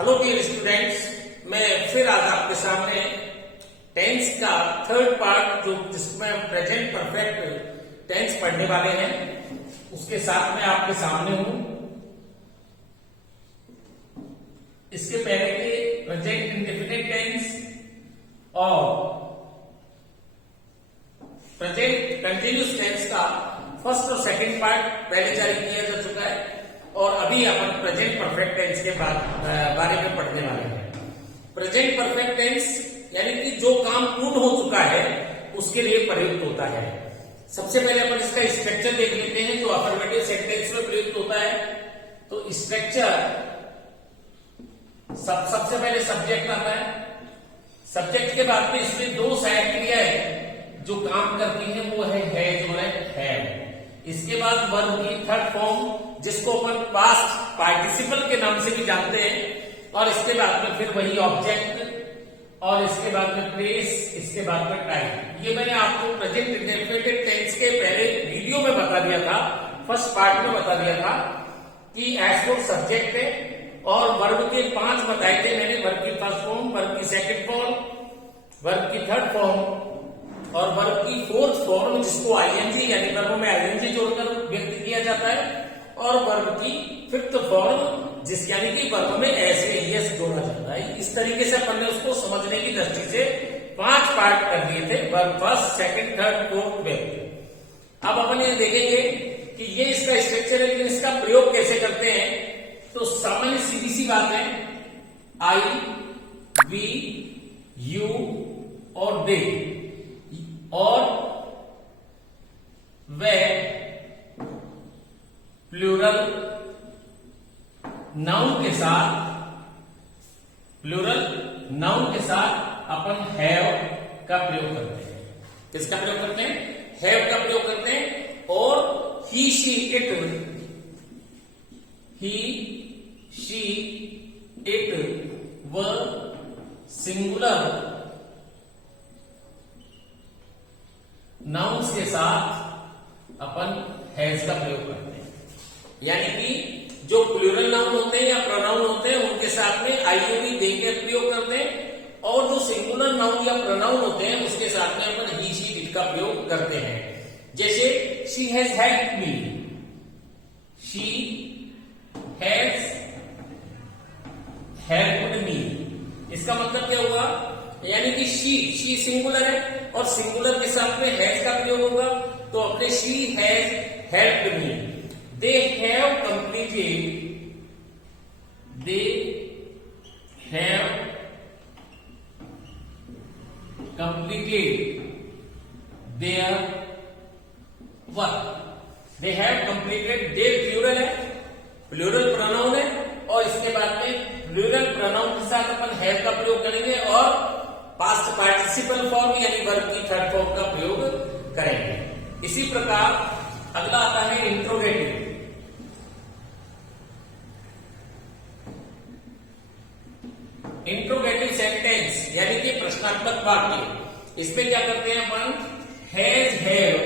Hello dear students, मैं फिर आज आपके सामने टेंस का थर्ड पार्ट जिसमें हम प्रेजेंट परफेक्ट टेंस पढ़ने वाले हैं उसके साथ में आपके सामने हूं। इसके पहले के प्रेजेंट इंडेफिनिट टेंस और प्रेजेंट कंटिन्यूअस टेंस का फर्स्ट और सेकंड पार्ट पहले जारी किया जा चुका है और अभी अपन प्रेजेंट परफेक्ट टेंस के बारे में पढ़ने वाले हैं। प्रेजेंट परफेक्ट टेंस यानी कि जो काम पूर्ण हो चुका है उसके लिए प्रयुक्त होता है। सबसे पहले अपन इसका स्ट्रक्चर देख लेते हैं जो अफर्मेटिव सेंटेंस में प्रयुक्त होता है। तो स्ट्रक्चर सबसे पहले सब्जेक्ट आता है। सब्जेक्ट के बाद में इसमें दो सहायक क्रियाएं जो काम करती हैं वो है जो है। इसके बाद वर्ब की थर्ड फॉर्म जिसको अपन पास्ट पार्टिसिपल के नाम से भी जानते हैं और इसके बाद में फिर वही ऑब्जेक्ट और इसके बाद में प्लेस, इसके बाद में टाइम। ये मैंने आपको प्रेजेंट इंडेफिनिट टेंस के पहले वीडियो में बता दिया था, फर्स्ट पार्ट में बता दिया था कि एज फॉर सब्जेक्ट है और वर्ब के 5 बताए थे मैंने। वर्ब की फर्स्ट फॉर्म, वर्ब की सेकंड फॉर्म, वर्ब की थर्ड फॉर्म और वर्ब की फोर्थ फॉर्म जिसको आईएनजी यानी वर्ब में आईएनजी जोड़कर व्यक्त किया जाता है और वर्ब की फिफ्थ फॉर्म जिस यानी कि वर्ब में ऐसे यस जोड़ा जाता है। इस तरीके से अपन ने उसको समझने की दृष्टि से 5 पार्ट कर दिए थे, verb first, second, third, fourth, fifth. अब अपन ये देखेंगे कि ये इसका स्ट्रक्चर है, लेकिन इसका प्रयोग कैसे करते हैं। तो सामान्य सीधी सी बात है, आई, वी, यू और दे और वे प्लूरल नाउन के साथ अपन हैव का प्रयोग करते हैं। किसका प्रयोग करते हैं? हैव का प्रयोग करते हैं। और ही, शी, इट व सिंगुलर नाउन्स के साथ अपन हैज का प्रयोग करते हैं। यानी कि जो प्लूरल नाउन होते हैं या प्रोनाउन होते हैं उनके साथ में आईओवी दे के प्रयोग करते हैं और जो सिंगुलर नाउन या प्रोनाउन होते हैं उसके साथ में अपन ही, शी, इट का प्रयोग करते हैं। जैसे she has helped me, she has helped मी। इसका मतलब क्या हुआ? यानी कि शी सिंगुलर है और सिंगुलर के साथ में हैज का प्रयोग होगा तो अपने she has helped me. They have completed their work। they have completed, their plural है, प्लूरल प्रोनाउन है और इसके बाद में प्लूरल प्रोनाउन के साथ अपन हैव का प्रयोग करेंगे और पास्ट पार्टिसिपल फॉर्म यानी वर्ब की थर्ड फॉर्म का प्रयोग करेंगे। इसी प्रकार अगला आता है इंट्रोगेटिव। इंट्रोगेटिव सेंटेंस यानी कि प्रश्नात्मक वाक्य। इसमें क्या करते हैं अपन? हैज हैव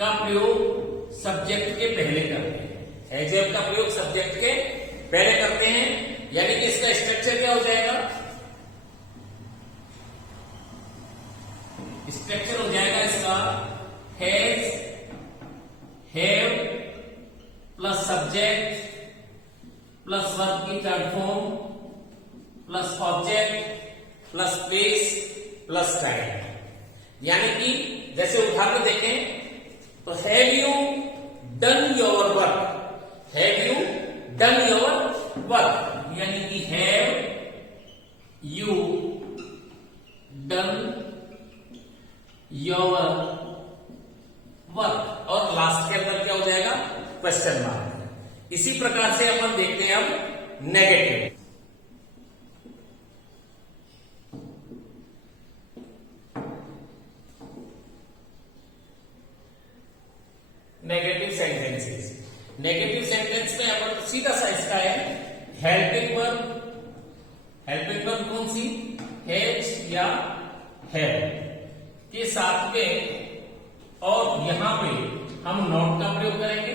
का प्रयोग सब्जेक्ट के पहले करते हैं। हैज हैव का प्रयोग सब्जेक्ट के पहले करते हैं। यानी कि इसका स्ट्रक्चर क्या हो जाएगा? स्ट्रक्चर हो जाएगा इसका has have plus subject plus verb की third form plus object plus place plus time. यानी कि जैसे उदाहरण देखें तो have you done your work, have you done your work यानी कि have you done your work और लास्ट के अंदर क्या हो जाएगा? Question mark. इसी प्रकार से अपन देखते हैं अब negative. Negative sentences. Negative sentence में अपन सीधा सा इसका है हेल्पिंग वर्ब। हेल्पिंग वर्ब कौन सी? हैज या हैव के साथ में और यहां पे हम नॉट का प्रयोग करेंगे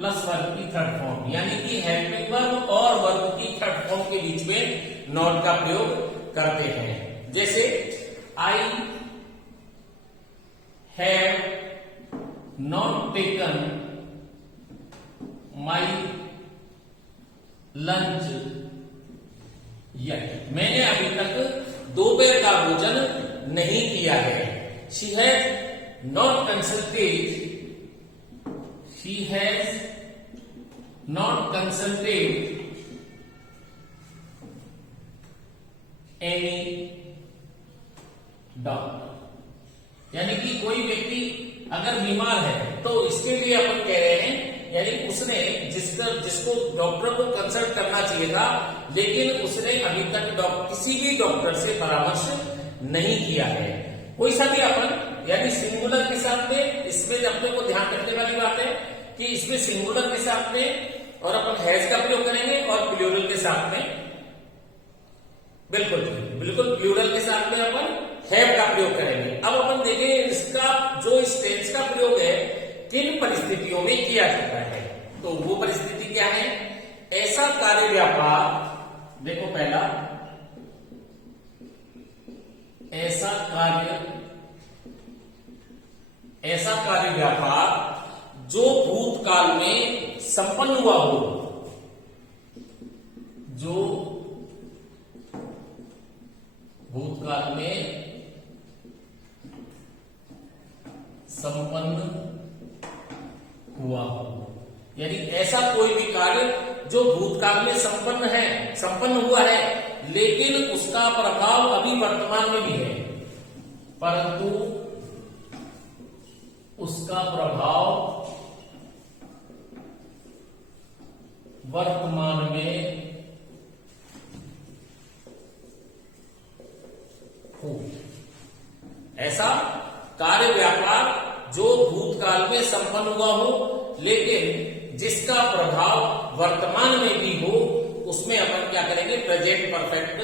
प्लस वर्ब की थर्ड फॉर्म, यानी कि हेल्पिंग वर्ब और वर्ब की थर्ड फॉर्म के बीच में नॉट का प्रयोग करते हैं। जैसे I have not taken my lunch yet, मैंने अभी तक दोपहर का भोजन नहीं किया है। She has not consulted, she has not consulted any doctor, यानी कि कोई व्यक्ति अगर बीमार है तो इसके लिए अपन कह रहे हैं, यानी उसने जिसको डॉक्टर को कंसल्ट करना चाहिए था, लेकिन उसने अभी तक किसी भी डॉक्टर से परामर्श नहीं किया है। कोई सा भी अपन, यानी सिंगुलर के साथ में, इसमें अपने को ध्यान रखने वाली बात है कि इसमें सिंगुलर के साथ में और अपन हैज का प्रयोग करेंगे और प्लूरल के साथ में, बिल्कुल बिल्कुल प्लूरल के साथ में अपन हैव का प्रयोग करेंगे। अब अपन देखें इसका जो इस टेंस का प्रयोग है किन परिस्थितियों में किया जाता है, तो वो परिस्थिति क्या है? ऐसा कार्य व्यापार, देखो पहला, ऐसा कार्य व्यापार जो भूतकाल में संपन्न हुआ हो, जो भूतकाल में संपन्न हुआ हो, यानी ऐसा कोई भी कार्य जो भूतकाल में संपन्न हुआ है, लेकिन उसका प्रभाव अभी वर्तमान में भी है, परंतु उसका प्रभाव वर्तमान में हो। ऐसा कार्य व्यापार जो भूतकाल में संपन्न हुआ हो, लेकिन जिसका प्रभाव वर्तमान में भी हो, उसमें अपन क्या करेंगे? प्रेजेंट परफेक्ट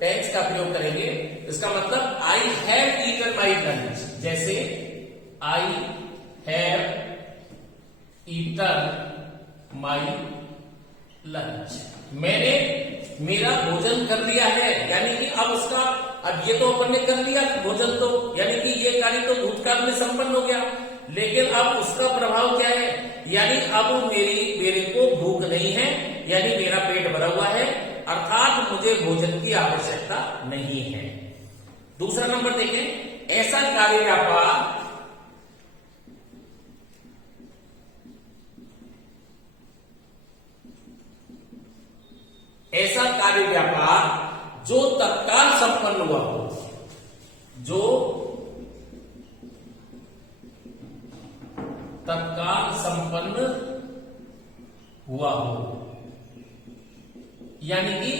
टेंस का प्रयोग करेंगे। इसका मतलब I have eaten my lunch, जैसे I have eaten my lunch, मैंने मेरा भोजन कर लिया है, यानी कि अब उसका, अब ये तो अपन ने कर लिया भोजन, तो यानी कि ये कार्य तो भूतकाल में संपन्न हो गया, लेकिन अब उसका प्रभाव क्या है? यानी अब मेरे को भूख नहीं है, यानी मेरा पेट भरा हुआ है, अर्थात मुझे भोजन की आवश्यकता नहीं है। दूसरा नंबर देखें, ऐसा कार्य व्यापार जो तत्काल संपन्न हुआ हो, जो तत्काल संपन्न हुआ हो, यानी कि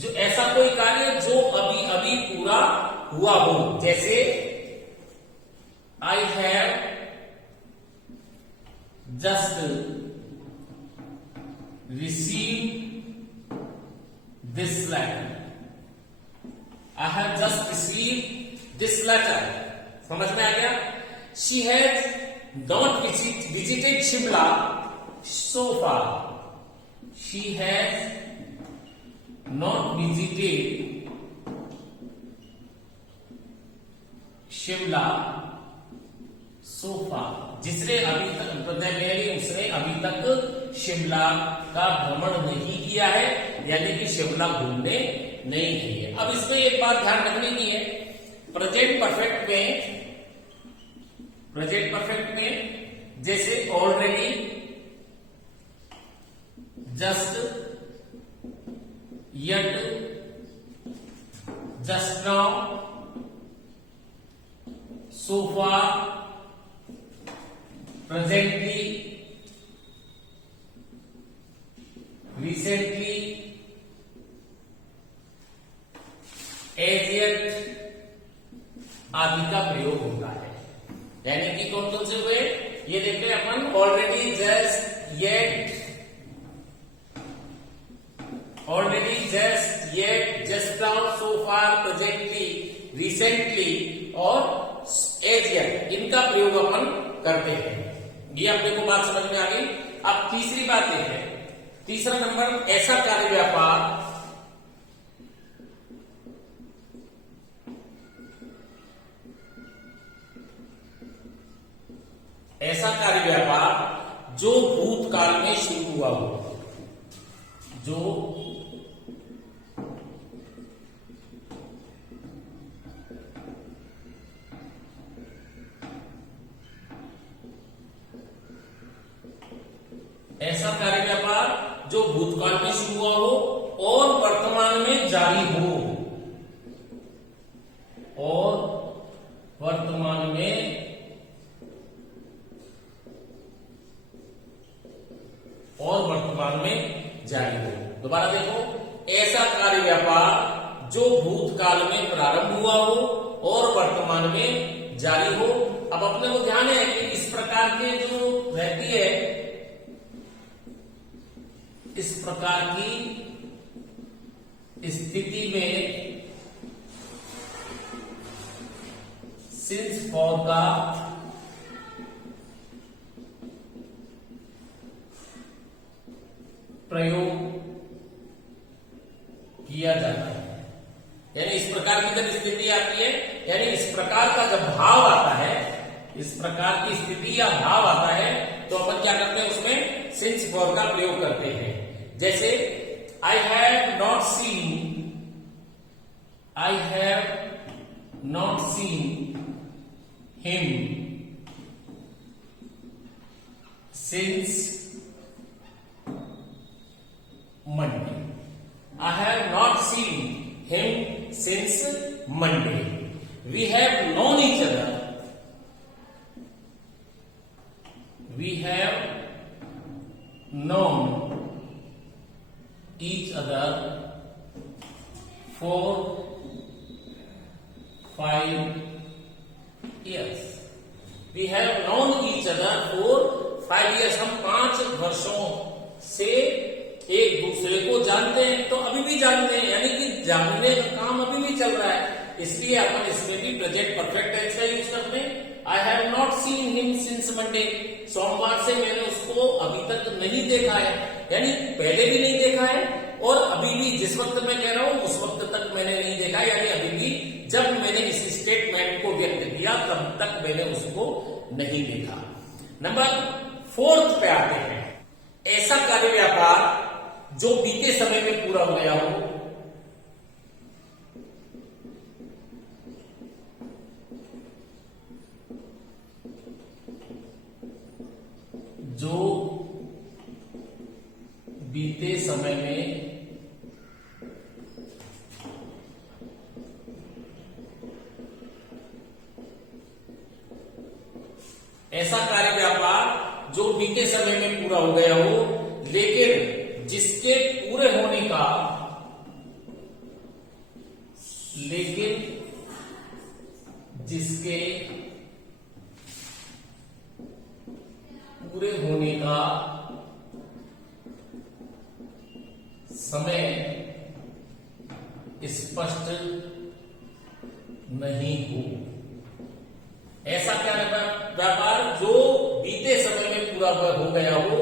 जो ऐसा कोई कार्य जो अभी अभी पूरा हुआ हो, जैसे I have just receive this letter, I have just received this letter, समझ में आ गया? She has not visited Shimla so far, she has not visited Shimla so far, जिसने अभी तक, उसने अभी तक शिमला का भ्रमण नहीं किया है, यानी कि शिमला घूमने नहीं गई है। अब इसमें एक बात ध्यान रखने की है, प्रेजेंट परफेक्ट में जैसे already, just, yet, just now, so far, presently, recently, as yet आदि का प्रयोग होता है। यानी कि कौन कौन से हुए ये देखते हैं अपन, already, just, yet, already, just, yet, just now, so far, presently, recently और एज येट, इनका प्रयोग अपन करते हैं। ये अपने को बात समझ में आ गई। अब तीसरी बात यह है, तीसरा नंबर, ऐसा कार्य व्यापार जो भूतकाल में शुरू हुआ हो, जो ऐसा कार्य व्यापार जो भूतकाल में शुरू हुआ हो और वर्तमान में जारी हो, और वर्तमान में जारी हो। दोबारा देखो, ऐसा कार्य व्यापार जो भूतकाल में प्रारंभ हुआ हो और वर्तमान में जारी हो। अब अपने को ध्यान है कि इस प्रकार के जो रहती है, इस प्रकार की स्थिति में सिंस फॉर का प्रयोग किया जाता है। यानी इस प्रकार की जब स्थिति आती है, यानी इस प्रकार का जब भाव आता है, इस प्रकार की स्थिति या भाव आता है, तो अपन क्या करते हैं, उसमें सिंस फॉर का प्रयोग करते हैं। जैसे I have not seen him since Monday. I have not seen him since Monday. We have known each other. We have known each other for 5 years. We have known each other for 5 years. हम 5 वर्षों से एक दूसरे को जानते हैं, तो अभी भी जानते हैं, यानी कि जानने का काम अभी भी चल रहा है। इसलिए अपन इसमें भी प्रेजेंट परफेक्ट टेंस का यूज करते हैं। I have not seen him since Monday, सोमवार से मैंने उसको अभी तक नहीं देखा है, यानी पहले भी नहीं देखा है और अभी भी जिस वक्त मैं कह रहा हूं उस वक्त तक मैंने नहीं देखा, यानी अभी भी जब मैंने इस स्टेटमेंट को व्यक्त किया तब तक मैंने उसको नहीं देखा। नंबर 4 पे आते हैं, ऐसा कार्य व्यापार जो बीते समय में पूरा हो गया हो, जो बीते समय में ऐसा कार्य व्यापार जो बीते समय में पूरा हो गया हो, लेकिन जिसके पूरे होने का समय स्पष्ट नहीं हो। ऐसा क्या व्यापार जो बीते समय में पूरा हो गया हो,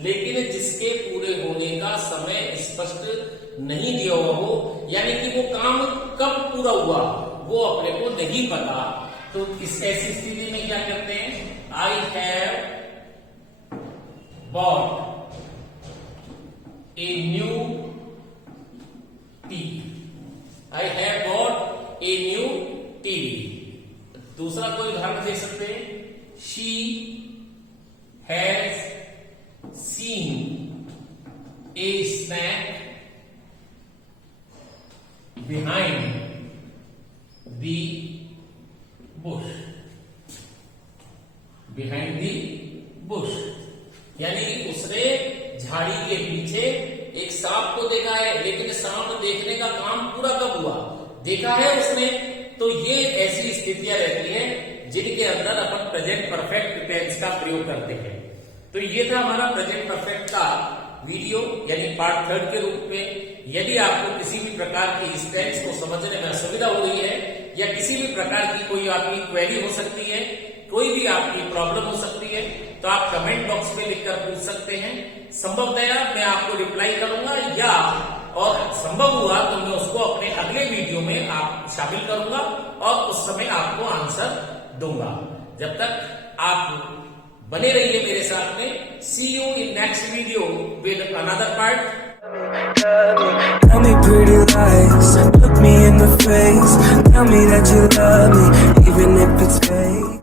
लेकिन जिसके पूरे होने का समय स्पष्ट नहीं दिया हुआ हो, यानी कि वो काम कब पूरा हुआ वो अपने को नहीं पता। तो इस ऐसी स्थिति में क्या करते हैं, I have bought a new TV, I have bought a new TV. दूसरा कोई उदाहरण दे सकते हैं, she has seen A snack behind the Bush, behind the Bush, यानी उसने झाड़ी के पीछे एक सांप को देखा है, लेकिन सांप देखने का काम पूरा कब हुआ, देखा है उसने। तो ये ऐसी स्थितियां रहती हैं जिनके अंदर अपन प्रेजेंट परफेक्ट टेंस का प्रयोग करते हैं। तो ये था हमारा प्रेजेंट परफेक्ट का वीडियो, यानी पार्ट 3 के रूप में। यदि आपको किसी भी प्रकार की इस टेंस को समझने में असुविधा हो रही है, या किसी भी प्रकार की कोई आपकी क्वेरी हो सकती है, कोई भी आपकी प्रॉब्लम हो सकती है, तो आप कमेंट बॉक्स में लिखकर पूछ सकते हैं। संभवतया मैं आपको रिप्लाई करूंगा, या और संभव हुआ तो मैं उसको अपने अगले वीडियो में आप शामिल करूंगा और उस समय आपको आंसर दूंगा। जब तक आप बने रहिए मेरे साथ में। See you in next video with another part. Tell me pretty lies, look me in the face, tell me that you love me, even if it's fake.